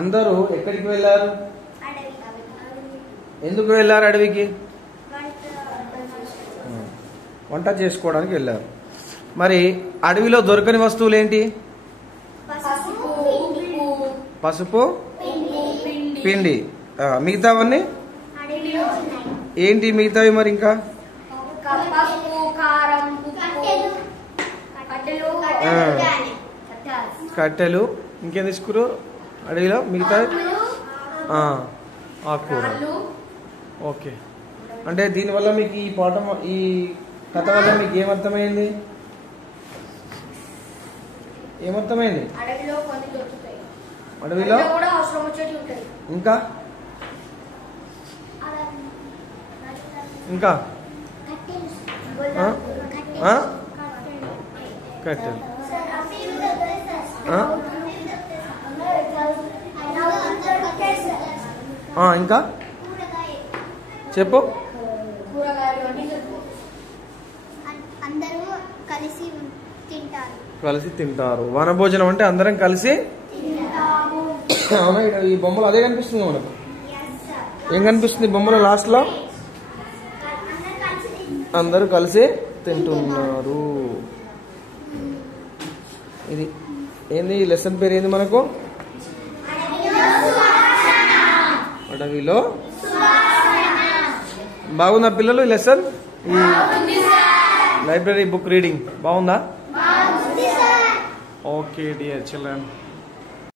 అందరూ ఎక్కడికి వెళ్ళారు? ఎందుకు వెళ్ళారు అడవికి? వంట చేసుకోవడానికి వెళ్ళారు. మరి అడవిలో దొరకని వస్తువులు ఏంటి? పసుపు, పిండి. మిగతావన్నీ ఏంటి? మిగతావి మరి ఇంకా కట్టెలు. ఇంకేం తీసుకురు అడవిలో? మిగతా ఆకుకూర. ఓకే. అంటే దీనివల్ల మీకు ఈ పాఠం, ఈ కథ వల్ల మీకు ఏమర్థమైంది? ఏమర్థమైంది? అడవిలో ఇంకా ఇంకా కట్టెలు. ఇంకా చెప్పు. కలిసి తింటారు. వనభోజనం అంటే అందరం కలిసి. అవునా? ఈ బొమ్మలు అదే కనిపిస్తుంది మనకు. ఏం కనిపిస్తుంది బొమ్మలో లాస్ట్ లో? అందరూ కలిసి తింటున్నారు. ఇది ఏంది? లెసన్ పేరు ఏంది మనకు? అడవిలో. బాగుందా పిల్లలు ఈ లెసన్? ఈ లైబ్రరీ బుక్ రీడింగ్ బాగుందా? Okay dear children.